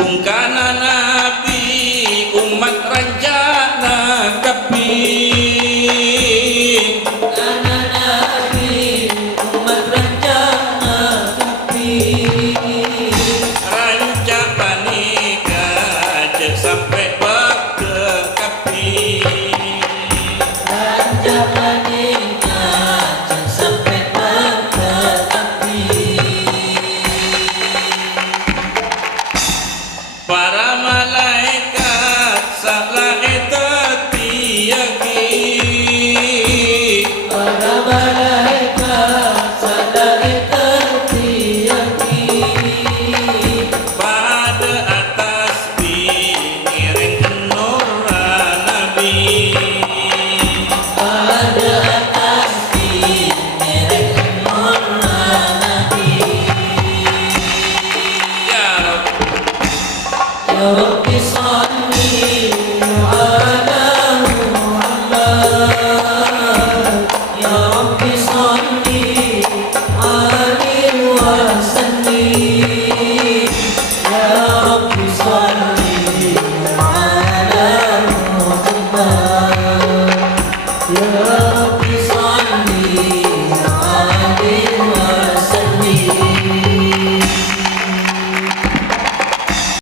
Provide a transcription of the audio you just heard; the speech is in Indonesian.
Bungkana Nabi umat rancana kapi Bungkana Nabi umat rancana kapi ranca panika jek sampai ke kapi ranca panika jek sampai ke kapi para malaikat salah tiaki para malaikat salah tiaki pada atas pingiring nur Nabi pada atas pingiring nur Nabi ya Rabb ya Rabbi sholli